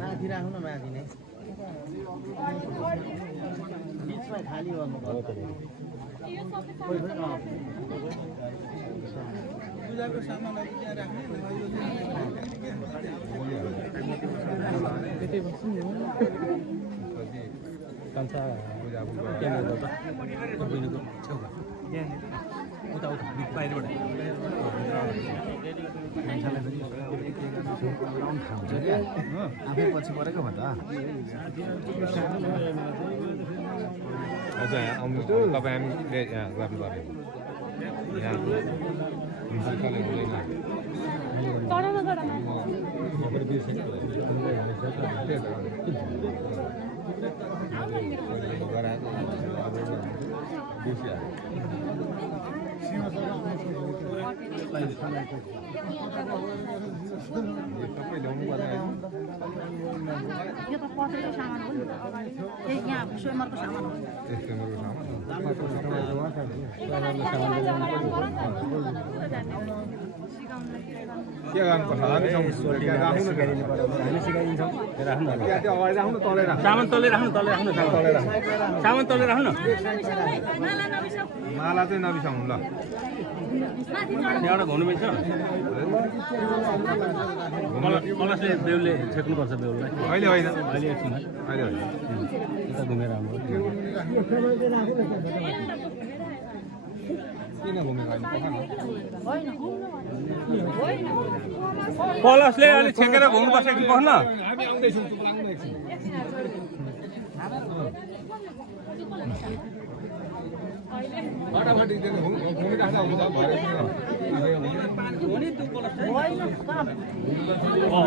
माथि राख्नु न माथि नै बिचमा खाली गर्नु पूजाको सामानहरु त्यहाँ राख्ने कान्छा पूजाको त्यहाँ गर्दा बहिनीको छेउमा उता उता बाहिरबाट आफै पछि परेको भयो त तपाईँ हामीले यहाँ गर्नु पर्यो यहाँ सबै ल्याउनु पर्ने यो त पत्रेको सामान हो नि यहाँ स्वयंवरको सामान हो के गर्नुपर्छ हामी सिकाइदिन्छौँ राख्नु त्यो अगाडि राख्नु तलै राख्नु सामान तलै राख्नु सामान तलै राख्नु माला चाहिँ नबिसाउनु ल त्यहाँबाट घुम्नु मिल्छ कलशले बेहुलले छेक्नुपर्छ बेहुललाई अहिले होइन अहिले एकछिन अहिले होइन यता घुमेर हाम्रो किन घुमेर कलशले अलिक छेकेर घुम्नुपर्छ कि पख्न हामी आउँदैछौँ तुप्लाङमा एकछिन फटाफट घुमिराख्दा हुन्छ भरे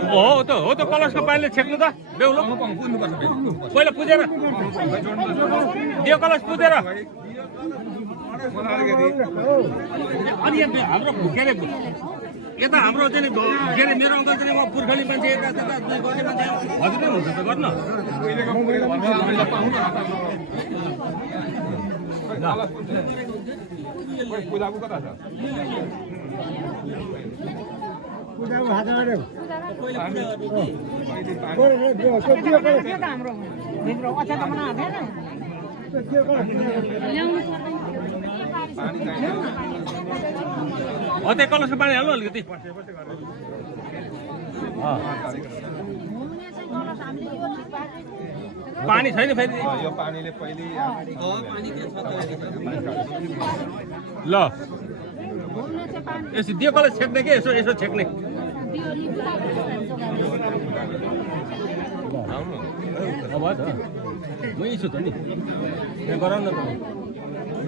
हो त कलशको पानीले छेक्नु त बेहुलो पहिला पुजेर यो कलश पुजेर अनि हाम्रो के अरे यता हाम्रो चाहिँ के अरे मेरो अङ्कल चाहिँ म पुर्खली मान्छे यता त्यता गर्ने मान्छे हजुर हुन्छ त गर्नु पूजाको कता छ पूजाको हात आयो त्यही कलशको पानी हाल्नु अलिकति पानी छैन फेरि यो पानीले पहिले ल यसो दियो कलश छेक्ने कि यसो यसो छेक्ने भयो त म यही त नि यहाँ गराउनु न त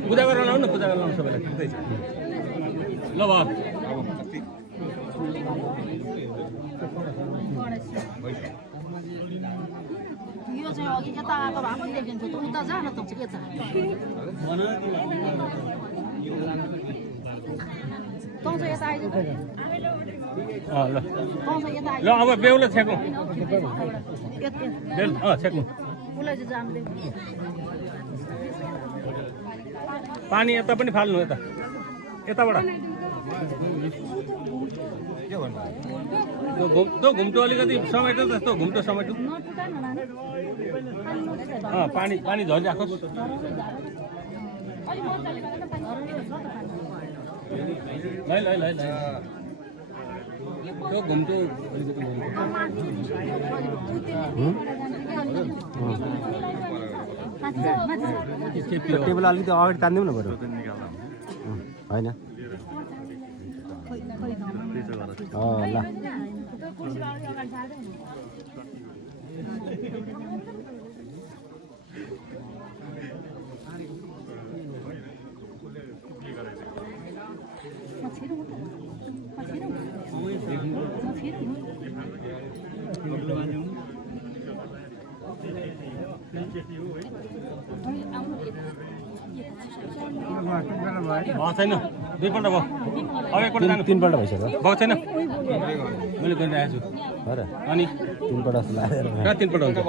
पूजा गरेर लाउनु न पूजा गरेर लाउनु सबैलाई ठिकै छ ल भयो यो चाहिँ अघि यता आएको भए पनि देखिन्छ त उता जा न त के छ तँ चाहिँ यता आइज ल अब बेहुला छेकौँ छेक्नु उसलाई चाहिँ जानु दे पानी यता पनि फाल्नु यता यताबाट त्यो घुम्टो अलिकति समेटो जस्तो घुम्टो समेटो पानी पानी झरिराखोस् ल त्यो घुम्टो टेबल अलिकति अगाडि तानिदिउँ न बरु होइन ल छैन दुईपल्ट भयो अब एकपल्ट जानु तीनपल्ट भइसक्यो भएको छैन मैले गरिरहेको छु अनि तीनपल्ट जस्तो लागेर कहाँ तीनपल्ट हुन्छ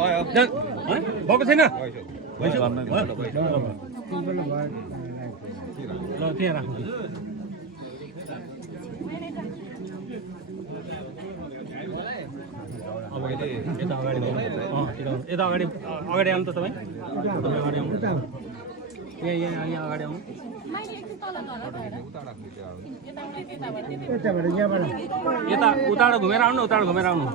भएको छैन ल त्यहाँ राख्नु यता अगाडि यता अगाडि अगाडि आउनु त तपाईँ अगाडि आउनु यहाँ अगाडि आउनु यता उताबाट घुमेर आउनु उताबाट घुमेर आउनु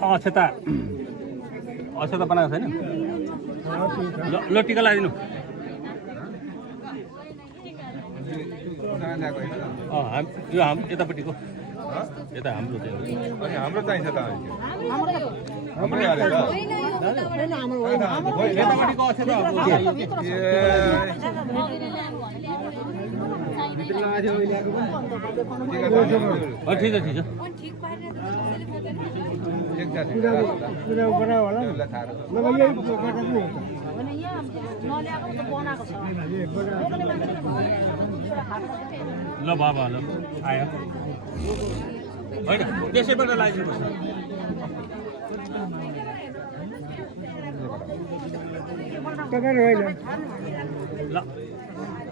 अक्षता बनाएको छैन ल टिका लगाइदिनु यो यतापट्टिको यता हाम्रो हाम्रो चाहिन्छ त यतापट्टिको अक्षता ठिक छ ल बाबा ल आयो होइन त्यसैबाट लगाइदिनुपर्छ ल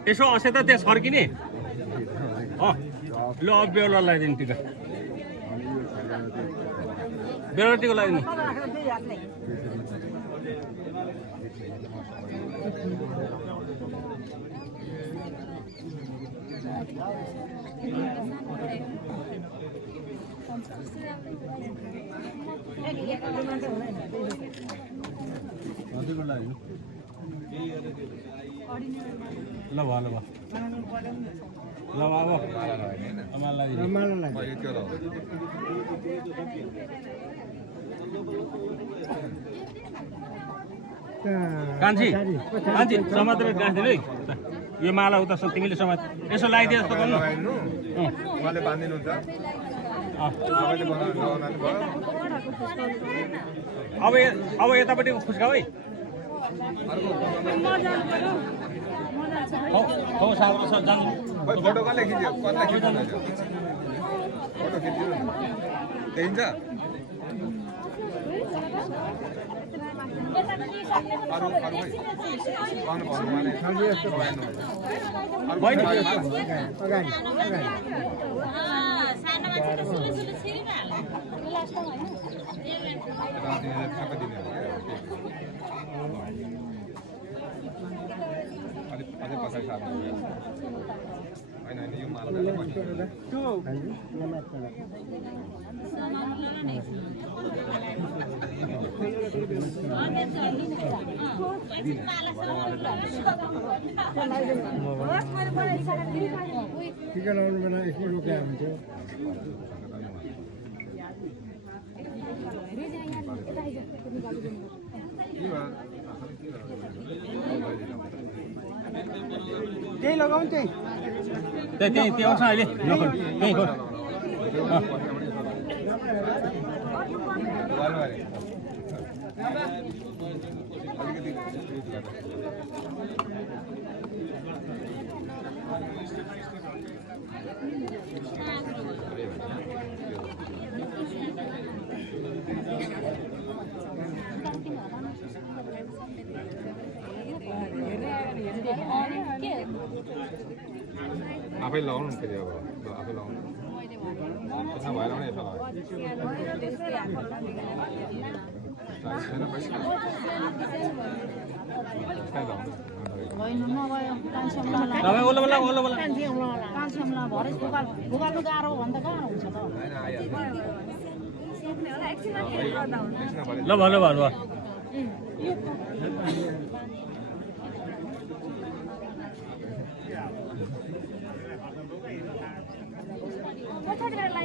यसो असे त त्यहाँ छर्किने ल अब बेहुला लगाइदिनु टिका बेहुला टिका लगाइदिनु ल भयो ल भयो कान्छी समातेर गाँसिदिनु है यो माला उता तिमीले समात यसो लगाइदिए जस्तो गर्नु अब यतापट्टिको खुस्काऊ है फोटो कसले खिच्यो कसलाई खिच्नु फोटो खिच्नु देखिन्छ अझै पछाडि सार्नु होइन यो माला टिका लगाउनु बेला यसमा रोक्या हुन्थ्यो त्यही लगाउनु त्यही आउँछ अहिले त्यही हो आफै लगाउनु नि फेरि अब आफै लगाउनु त्यसमा भएर पनि यसो ल भयो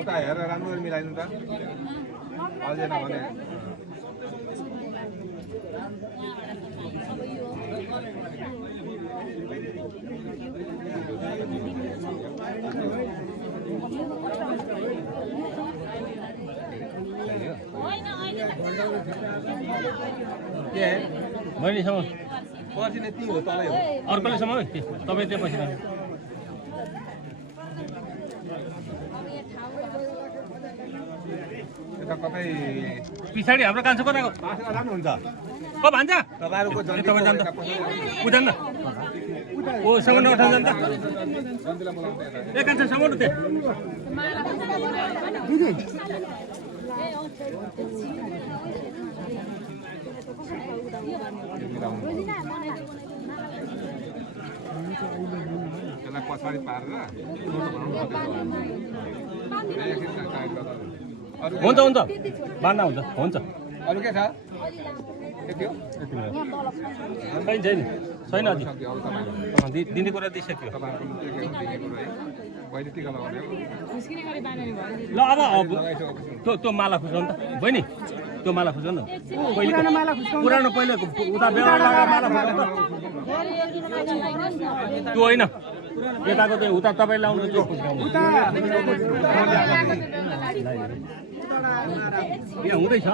उता हेरेर राम्ररी मिलाइदिनु त अझै नभने मैलेसम्म पछि नै ती हो तलै हो अर्कोलेसम्म तपाईँ त्यो पछि यता कतै पछाडि हाम्रो कान्छो कताको राम्रो हुन्छ ओ भान्जा तपाईँहरूको तपाईँ जान्छ उठान न ओ सँग नउठान जान्छ ए कान्छो सँग न त्यहाँ त्यसलाई पछाडि पारेर हुन्छ हुन्छ बान्ना हुन्छ हुन्छ अरू के छ त्यति हो छैन छैन छैन अझै सक्यो अब तपाईँहरू दिने कुरा दिइसक्यो तपाईँहरूको दिने कुरो है कहिले टिका लगाउने हो ल अब त्यो त्यो माला खुजाउ नि त बहिनी त्यो माला खुजाउ न पुरानो पहिले उता बेला लगाएर माला खुजाउ त त्यो होइन यताको त्यो उता तपाईँ लाउनु त्यो खुजाउनु यहाँ हुँदैछ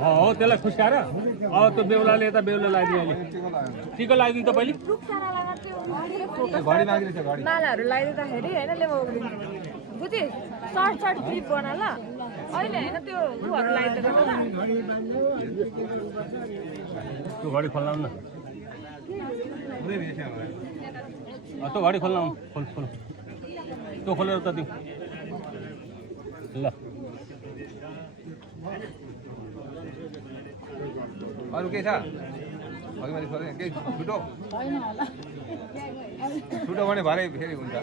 हो त्यसलाई खुस्काएर अब त्यो बेहुलाले यता बेहुला लगाइदियो अहिले टिका लगाइदिनु त पहिले घडी माग्ने छ घडी मालाहरू लगाइदिँदाखेरि होइन लेबो बुझि सर्ट सर्ट क्लिप बना ल अहिले होइन त्यो उहरू लगाइदिएको त त्यो घडी खोल्नु न हुँदै रहेछ हाम्रो त्यो घडी खोल्नु खोल खोल त्यो खोलेर त दिउँ ल अरू के छ अघि मैले सोधेँ केही छुटो छुटो भने भरे फेरि हुन्छ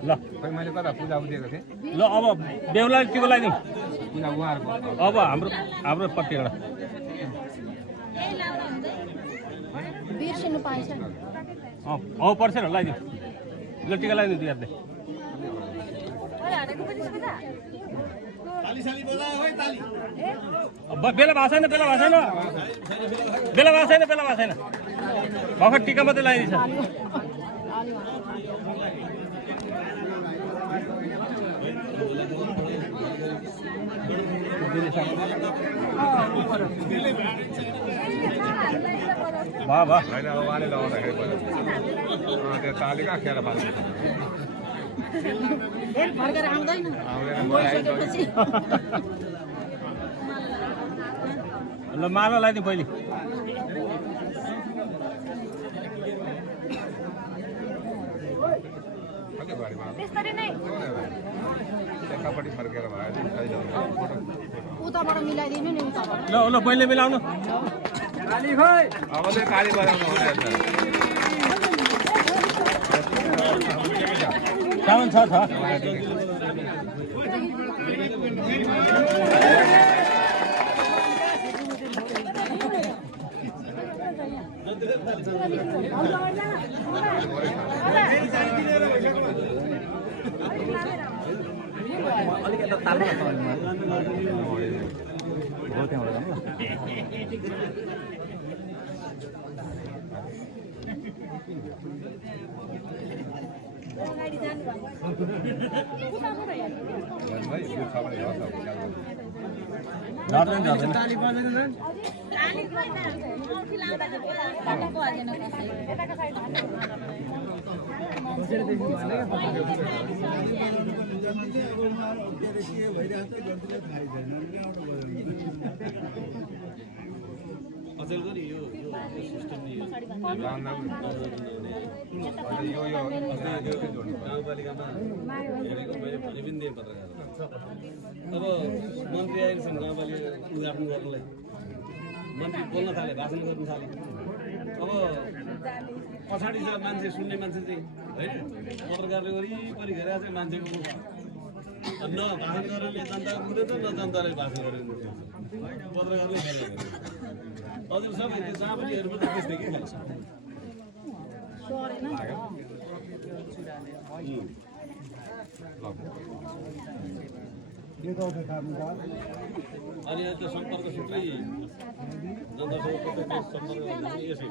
ल खै मैले कता पूजा बुझेको थिएँ ल अब बेहुलाले टिको लगाइदिउँ पूजा उहाँहरूको अब हाम्रो पट्टिबाट बिर्सिनु पाइन्छ नि अब पर्सेन लगाइदिउँ ल टिका लगाइदिउँ दियाले बेला भएको छैन बेला भएको छैन बेला भएको छैन बेला भएको छैन भर्खर टिका मात्रै लगाइदिन्छ भा भा होइन अब उहाँले लगाउँदाखेरि पहिला त्यो ताली कहाँ खेर फाल्छ फेरि फर्केर आउँदैन आउँदैन गइसकेपछि ल माला लगाइदिउँ पहिले त्यसरी नै एकापट्टि फर्केर भयो उताबाट मिलाइदिनु नि उताबाट ल ल पहिले मिलाउनु अब चाहिँ ताली बजाउनु हुँदैन सामान छ अलिकति ताल्नु न हो त्यहाँबाट जानु झर्दैन झर्दैन अब मन्त्री आइरहेछन् गाउँपालिका उद्घाटन गर्नलाई मन्त्री बोल्न थाले भाषण गर्न थाले अब पछाडि छ मान्छे सुन्ने मान्छे चाहिँ होइन पत्रकारले वरिपरि घेरेर चाहिँ मान्छेको न भाषण गरेरले जनता बुझ्दैन न जनताले भाषण गरेर पत्रकारले घेरेर हजुर सबै त्यो जहाँ पनि हेर्नु त्यस्तै के खान्छ अनि त्यो सम्पर्क सूत्रै जनतासँग प्रत्यक्ष सम्पर्क यसै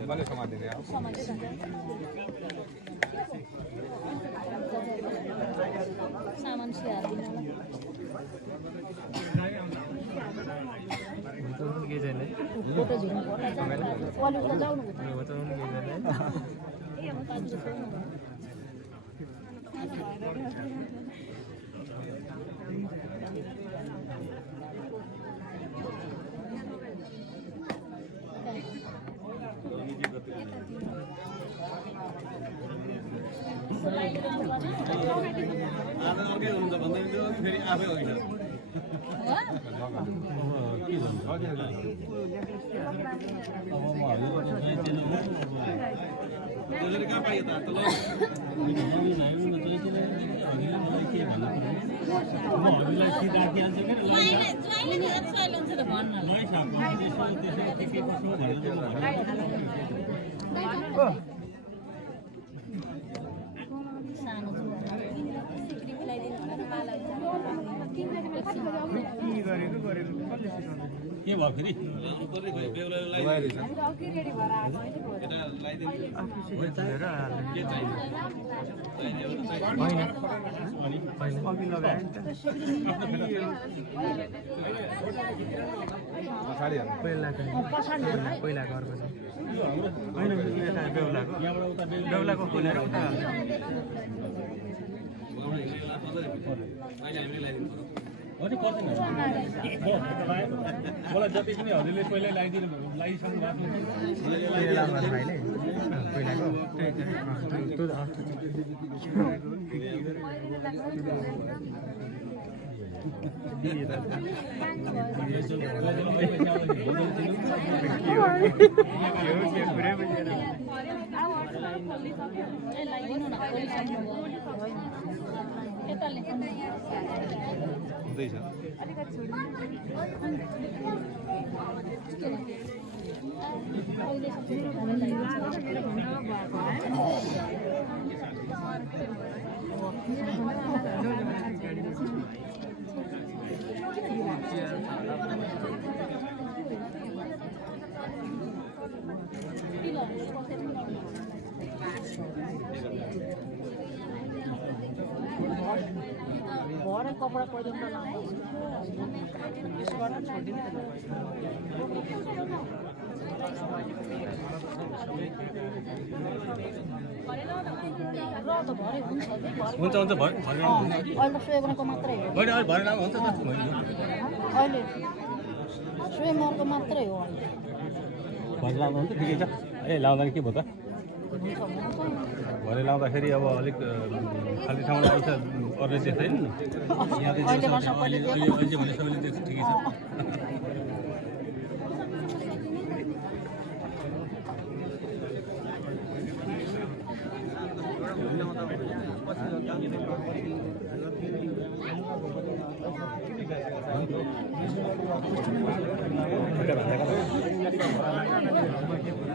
कसले समातिदिने अब सामान स्याहार्दिनु फोटो झिक्नु पर्छ कलेजमा जाउनु आज अर्कै हुनुहुन्छ भन्दै थियो फेरि आफै होइन त्यसरी कहाँ पाइयो त ल के भयो फेरि बेहुलालाई लगाइदिन्छ यता लगाइदिन्छ के पहिला घरको होइन यता बेहुलाको खोलेर उता अनि पर्दैन मलाई जति पनि हजुरले पहिल्यै लगाइसक्नु भरे कपडा पहिरो हुन्छ हुन्छ अहिले त सुएको मात्रै हो होइन अहिले भरे हुन्छ त अहिले सुमरको मात्रै हो भरे लाउँदा हुन्छ ठिकै छ ए लाउँदा के भयो त भरे लाउँदाखेरि अब अलिक खाली ठाउँमा आउँछ अरूले देख्दैन अहिले भने सबैले देख्छ ठिकै छ Oke,